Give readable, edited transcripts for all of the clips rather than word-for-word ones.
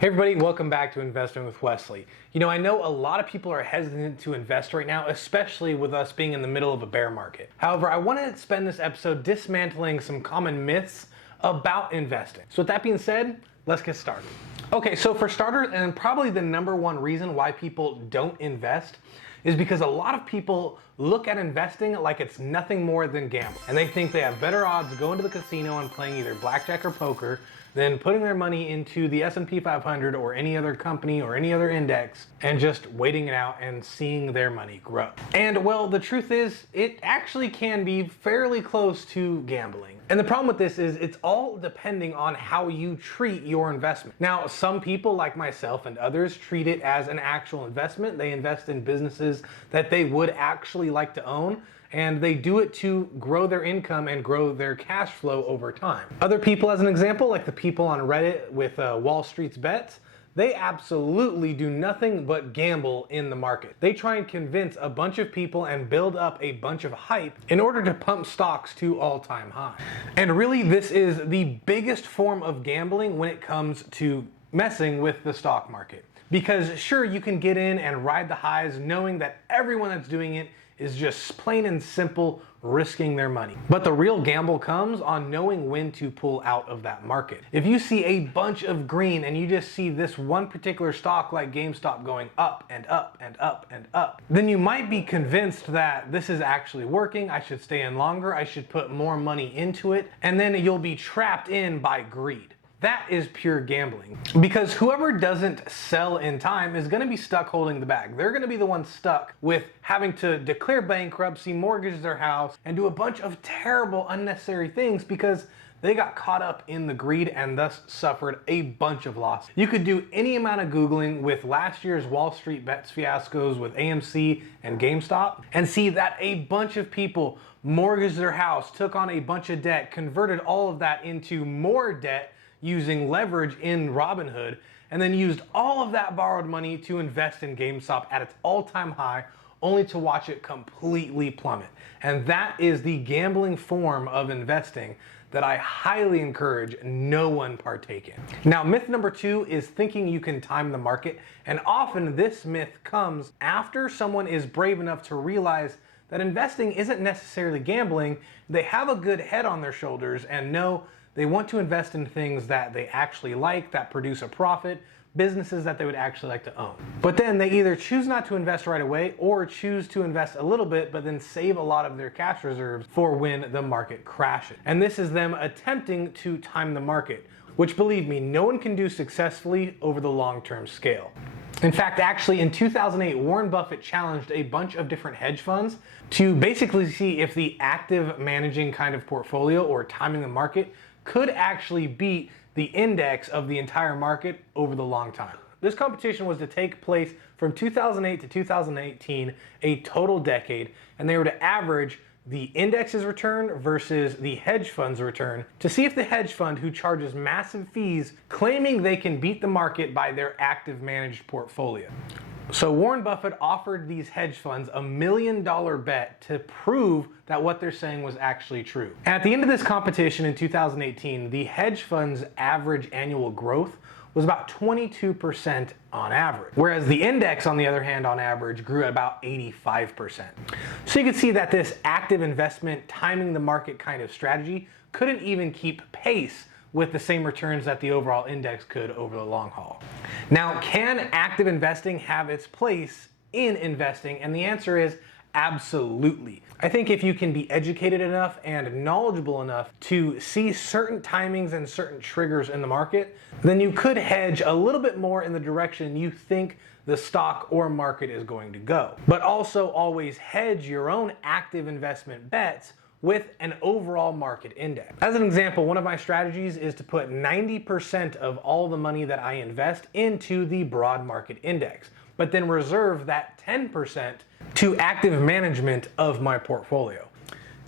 Hey everybody, welcome back to Investing with Wesley. You know, I know a lot of people are hesitant to invest right now, especially with us being in the middle of a bear market. However, I want to spend this episode dismantling some common myths about investing. So with that being said, let's get started. Okay, so for starters, and probably the number one reason why people don't invest is because a lot of people look at investing like it's nothing more than gambling. And they think they have better odds going to the casino and playing either blackjack or poker than putting their money into the S&P 500 or any other company or any other index and just waiting it out and seeing their money grow. And well, the truth is, it actually can be fairly close to gambling. And the problem with this is it's all depending on how you treat your investment. Now, some people like myself and others treat it as an actual investment. They invest in businesses that they would actually like to own, and they do it to grow their income and grow their cash flow over time. Other people, as an example, like the people on Reddit with Wall Street's bets, they absolutely do nothing but gamble in the market. They try and convince a bunch of people and build up a bunch of hype in order to pump stocks to all-time high. And really, this is the biggest form of gambling when it comes to messing with the stock market. Because sure, you can get in and ride the highs knowing that everyone that's doing it is just plain and simple risking their money. But the real gamble comes on knowing when to pull out of that market. If you see a bunch of green and you just see this one particular stock like GameStop going up and up and up and up, then you might be convinced that this is actually working, I should stay in longer, I should put more money into it, and then you'll be trapped in by greed. That is pure gambling, because whoever doesn't sell in time is going to be stuck holding the bag. They're going to be the ones stuck with having to declare bankruptcy, mortgage their house, and do a bunch of terrible, unnecessary things because they got caught up in the greed and thus suffered a bunch of loss. You could do any amount of Googling with last year's Wall Street bets fiascos with AMC and GameStop and see that a bunch of people mortgaged their house, took on a bunch of debt, converted all of that into more debt using leverage in Robinhood, and then used all of that borrowed money to invest in GameStop at its all-time high, only to watch it completely plummet. And that is the gambling form of investing that I highly encourage no one partake in. Now, myth number 2 is thinking you can time the market, and often this myth comes after someone is brave enough to realize that investing isn't necessarily gambling. They have a good head on their shoulders and know they want to invest in things that they actually like, that produce a profit, businesses that they would actually like to own. But then they either choose not to invest right away or choose to invest a little bit, but then save a lot of their cash reserves for when the market crashes. And this is them attempting to time the market, which, believe me, no one can do successfully over the long-term scale. In fact, actually in 2008, Warren Buffett challenged a bunch of different hedge funds to basically see if the active managing kind of portfolio or timing the market could actually beat the index of the entire market over the long time. This competition was to take place from 2008 to 2018, a total decade, and they were to average the index's return versus the hedge fund's return to see if the hedge fund, who charges massive fees claiming they can beat the market by their active managed portfolio. So Warren Buffett offered these hedge funds $1 million bet to prove that what they're saying was actually true. And at the end of this competition in 2018, the hedge fund's average annual growth was about 22% on average, whereas the index, on the other hand, on average, grew at about 85%. So you can see that this active investment, timing the market kind of strategy couldn't even keep pace with the same returns that the overall index could over the long haul. Now, can active investing have its place in investing? And the answer is absolutely. I think if you can be educated enough and knowledgeable enough to see certain timings and certain triggers in the market, then you could hedge a little bit more in the direction you think the stock or market is going to go. But also always hedge your own active investment bets with an overall market index. As an example, one of my strategies is to put 90% of all the money that I invest into the broad market index, but then reserve that 10% to active management of my portfolio.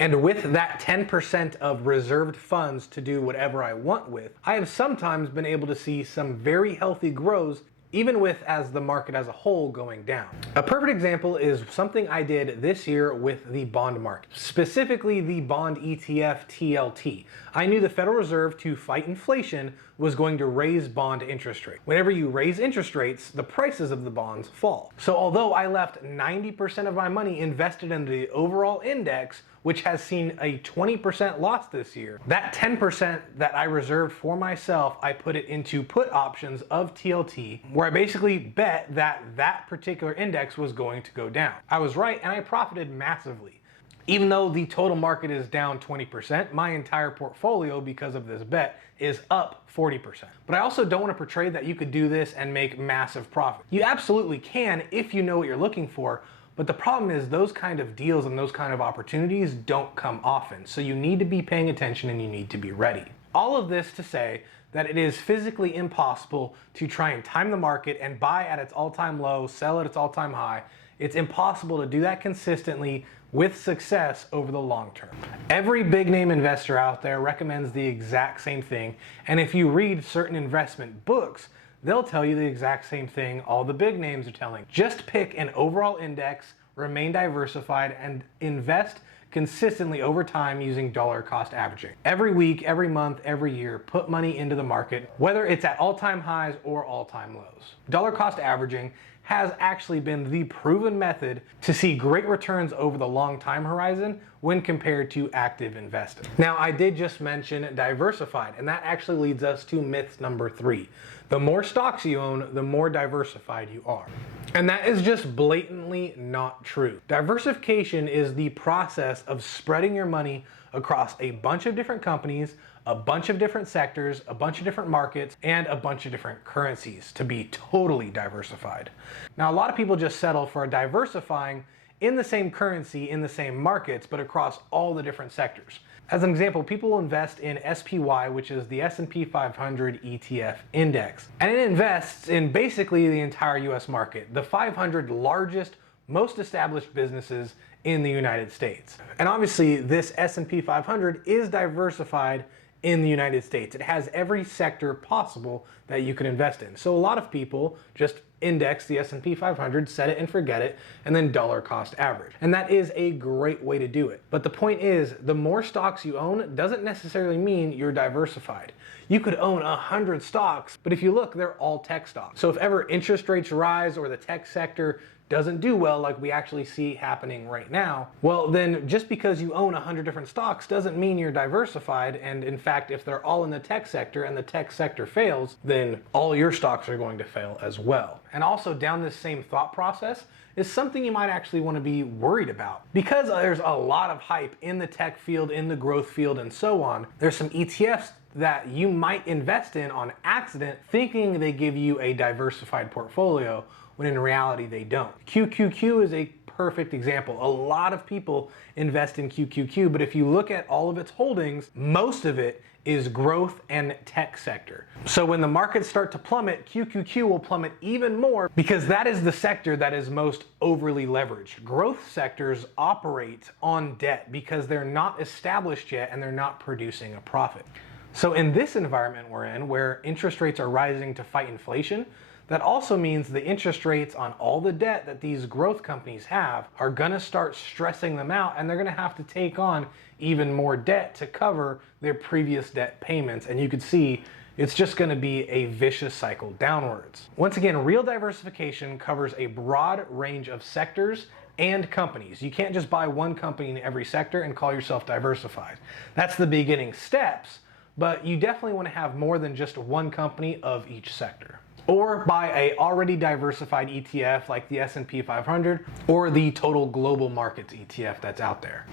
And with that 10% of reserved funds to do whatever I want with, I have sometimes been able to see some very healthy growth even with as the market as a whole going down. A perfect example is something I did this year with the bond market, specifically the bond ETF TLT. I knew the Federal Reserve, to fight inflation, was going to raise bond interest rates. Whenever you raise interest rates, the prices of the bonds fall. So although I left 90% of my money invested in the overall index, which has seen a 20% loss this year, that 10% that I reserved for myself, I put it into put options of TLT, where I basically bet that that particular index was going to go down. I was right, and I profited massively. Even though the total market is down 20%, my entire portfolio, because of this bet, is up 40%. But I also don't want to portray that you could do this and make massive profit. You absolutely can if you know what you're looking for, but the problem is those kind of deals and those kind of opportunities don't come often. So you need to be paying attention and you need to be ready. All of this to say that it is physically impossible to try and time the market and buy at its all-time low, sell at its all-time high. It's impossible to do that consistently with success over the long term. Every big name investor out there recommends the exact same thing, and if you read certain investment books, they'll tell you the exact same thing all the big names are telling. Just pick an overall index, remain diversified, and invest consistently over time using dollar cost averaging. Every week, every month, every year, put money into the market, whether it's at all-time highs or all-time lows. Dollar cost averaging has actually been the proven method to see great returns over the long time horizon when compared to active investing. Now, I did just mention diversified, and that actually leads us to myth number 3. The more stocks you own, the more diversified you are. And that is just blatantly not true. Diversification is the process of spreading your money across a bunch of different companies, a bunch of different sectors, a bunch of different markets, and a bunch of different currencies to be totally diversified. Now, a lot of people just settle for diversifying in the same currency, in the same markets, but across all the different sectors. As an example, people will invest in SPY, which is the S&P 500 ETF index. And it invests in basically the entire US market, the 500 largest, most established businesses in the United States. And obviously, this S&P 500 is diversified in the United States. It has every sector possible that you can invest in. So a lot of people just index the S&P 500, set it and forget it, and then dollar cost average. And that is a great way to do it. But the point is, the more stocks you own doesn't necessarily mean you're diversified. You could own 100 stocks, but if you look, they're all tech stocks. So if ever interest rates rise or the tech sector doesn't do well like we actually see happening right now, well then just because you own 100 different stocks doesn't mean you're diversified. And in fact, if they're all in the tech sector and the tech sector fails, then all your stocks are going to fail as well. And also down this same thought process is something you might actually want to be worried about. Because there's a lot of hype in the tech field, in the growth field, and so on, there's some ETFs that you might invest in on accident thinking they give you a diversified portfolio, when in reality they don't. QQQ is a perfect example. A lot of people invest in QQQ, but if you look at all of its holdings, most of it is growth and tech sector. So when the markets start to plummet, QQQ will plummet even more because that is the sector that is most overly leveraged. Growth sectors operate on debt because they're not established yet and they're not producing a profit. So in this environment we're in, where interest rates are rising to fight inflation, that also means the interest rates on all the debt that these growth companies have are gonna start stressing them out, and they're gonna have to take on even more debt to cover their previous debt payments. And you can see it's just gonna be a vicious cycle downwards. Once again, real diversification covers a broad range of sectors and companies. You can't just buy one company in every sector and call yourself diversified. That's the beginning steps, but you definitely wanna have more than just one company of each sector. Or buy a already diversified ETF like the S&P 500 or the total global markets ETF that's out there.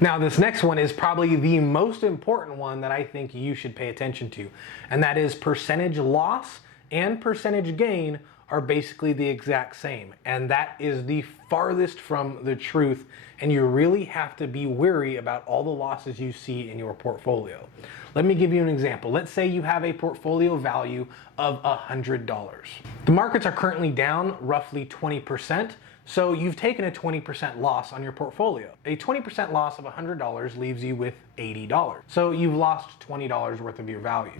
Now, this next one is probably the most important one that I think you should pay attention to, and that is percentage loss and percentage gain are basically the exact same, and that is the farthest from the truth, and you really have to be wary about all the losses you see in your portfolio. Let me give you an example. Let's say you have a portfolio value of $100. The markets are currently down roughly 20%, so you've taken a 20% loss on your portfolio. A 20% loss of $100 leaves you with $80. So you've lost $20 worth of your value.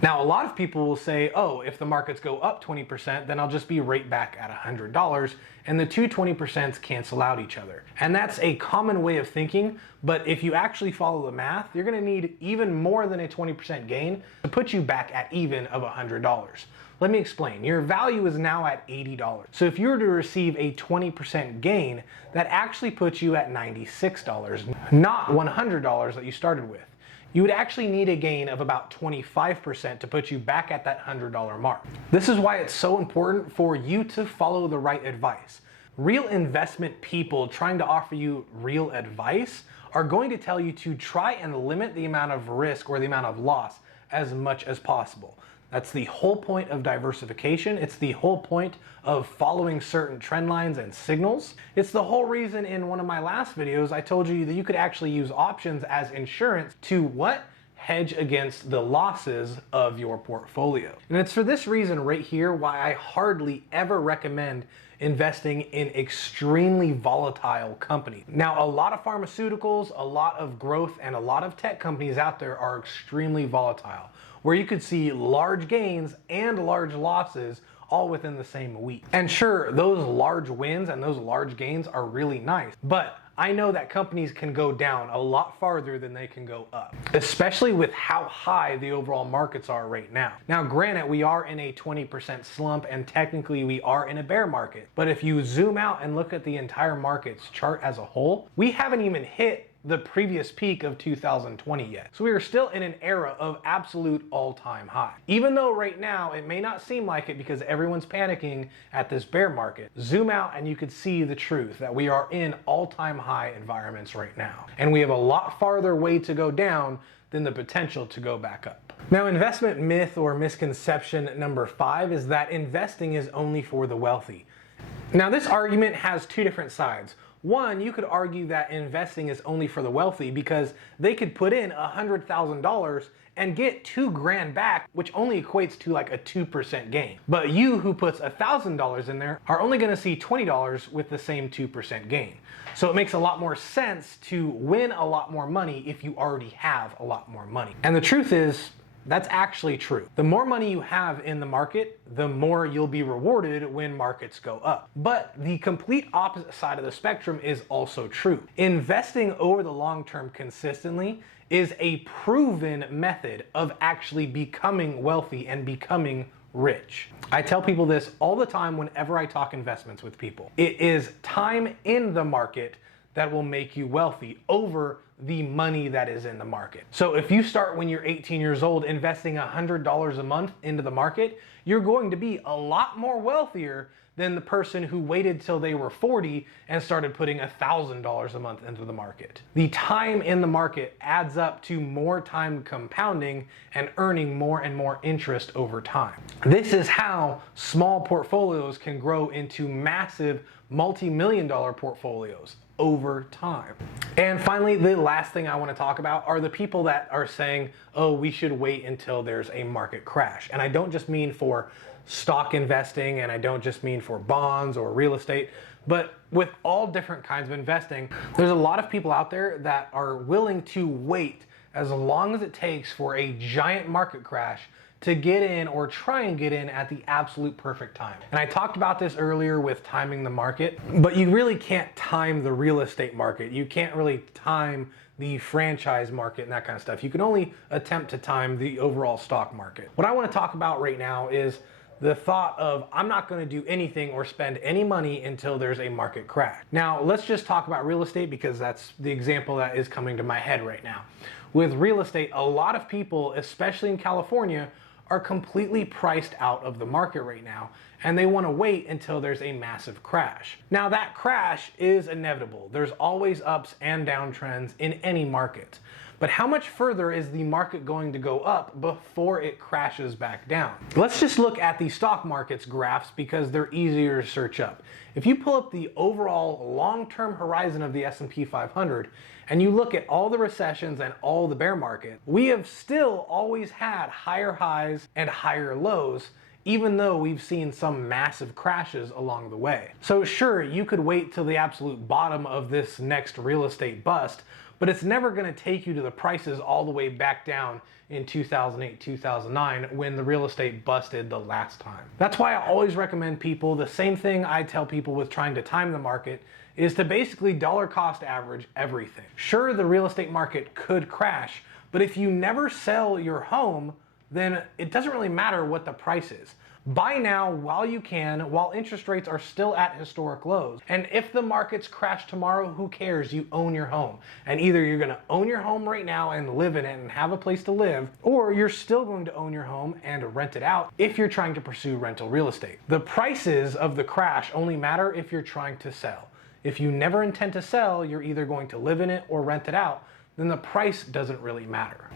Now, a lot of people will say, oh, if the markets go up 20%, then I'll just be right back at $100, and the two 20% cancel out each other. And that's a common way of thinking, but if you actually follow the math, you're gonna need even more than a 20% gain to put you back at even of $100. Let me explain. Your value is now at $80. So if you were to receive a 20% gain, that actually puts you at $96, not $100 that you started with. You would actually need a gain of about 25% to put you back at that $100 mark. This is why it's so important for you to follow the right advice. Real investment people trying to offer you real advice are going to tell you to try and limit the amount of risk or the amount of loss as much as possible. That's the whole point of diversification. It's the whole point of following certain trend lines and signals. It's the whole reason in one of my last videos I told you that you could actually use options as insurance to what? Hedge against the losses of your portfolio. And it's for this reason right here why I hardly ever recommend investing in extremely volatile companies. Now, a lot of pharmaceuticals, a lot of growth, and a lot of tech companies out there are extremely volatile, where you could see large gains and large losses all within the same week. And sure, those large wins and those large gains are really nice, but I know that companies can go down a lot farther than they can go up, especially with how high the overall markets are right now. Now, granted, we are in a 20% slump and technically we are in a bear market, but if you zoom out and look at the entire market's chart as a whole, we haven't even hit the previous peak of 2020 yet. So we are still in an era of absolute all-time high. Even though right now it may not seem like it because everyone's panicking at this bear market, zoom out and you could see the truth that we are in all-time high environments right now. And we have a lot farther way to go down than the potential to go back up. Now, investment myth or misconception number 5 is that investing is only for the wealthy. Now, this argument has two different sides. One, you could argue that investing is only for the wealthy because they could put in $100,000 and get $2,000 back, which only equates to like a 2% gain. But you who puts $1,000 in there are only gonna see $20 with the same 2% gain. So it makes a lot more sense to win a lot more money if you already have a lot more money. And the truth is, that's actually true. The more money you have in the market, the more you'll be rewarded when markets go up. But the complete opposite side of the spectrum is also true. Investing over the long term consistently is a proven method of actually becoming wealthy and becoming rich. I tell people this all the time whenever I talk investments with people. It is time in the market that will make you wealthy over the money that is in the market. So if you start when you're 18 years old investing $100 a month into the market, you're going to be a lot more wealthier than the person who waited till they were 40 and started putting $1,000 a month into the market. The time in the market adds up to more time compounding and earning more and more interest over time. This is how small portfolios can grow into massive multi-million-dollar portfolios over time. And finally, the last thing I want to talk about are the people that are saying, oh, we should wait until there's a market crash. And I don't just mean for stock investing, and I don't just mean for bonds or real estate, but with all different kinds of investing, there's a lot of people out there that are willing to wait as long as it takes for a giant market crash to get in or try and get in at the absolute perfect time. And I talked about this earlier with timing the market, but you really can't time the real estate market. You can't really time the franchise market and that kind of stuff. You can only attempt to time the overall stock market. What I want to talk about right now is the thought of I'm not going to do anything or spend any money until there's a market crash. Now, let's just talk about real estate because that's the example that is coming to my head right now. With real estate, a lot of people, especially in California, are completely priced out of the market right now, and they want to wait until there's a massive crash. Now, that crash is inevitable. There's always ups and downtrends in any market. But how much further is the market going to go up before it crashes back down? Let's just look at the stock market's graphs because they're easier to search up. If you pull up the overall long-term horizon of the S&P 500 and you look at all the recessions and all the bear market, we have still always had higher highs and higher lows, even though we've seen some massive crashes along the way. So sure, you could wait till the absolute bottom of this next real estate bust, but it's never going to take you to the prices all the way back down in 2008, 2009 when the real estate busted the last time. That's why I always recommend people, the same thing I tell people with trying to time the market, is to basically dollar cost average everything. Sure, the real estate market could crash, but if you never sell your home, then it doesn't really matter what the price is. Buy now while you can, while interest rates are still at historic lows. And if the markets crash tomorrow, who cares? You own your home. And either you're gonna own your home right now and live in it and have a place to live, or you're still going to own your home and rent it out if you're trying to pursue rental real estate. The prices of the crash only matter if you're trying to sell. If you never intend to sell, you're either going to live in it or rent it out, then the price doesn't really matter.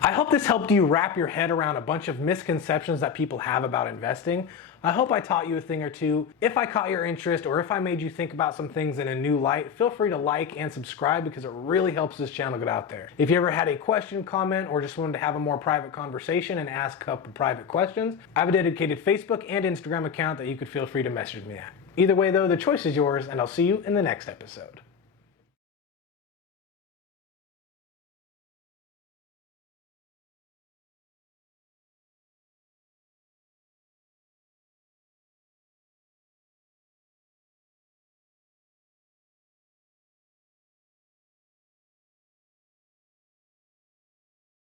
I hope this helped you wrap your head around a bunch of misconceptions that people have about investing. I hope I taught you a thing or two. If I caught your interest or if I made you think about some things in a new light, feel free to like and subscribe because it really helps this channel get out there. If you ever had a question, comment, or just wanted to have a more private conversation and ask a couple private questions, I have a dedicated Facebook and Instagram account that you could feel free to message me at. Either way though, the choice is yours, and I'll see you in the next episode.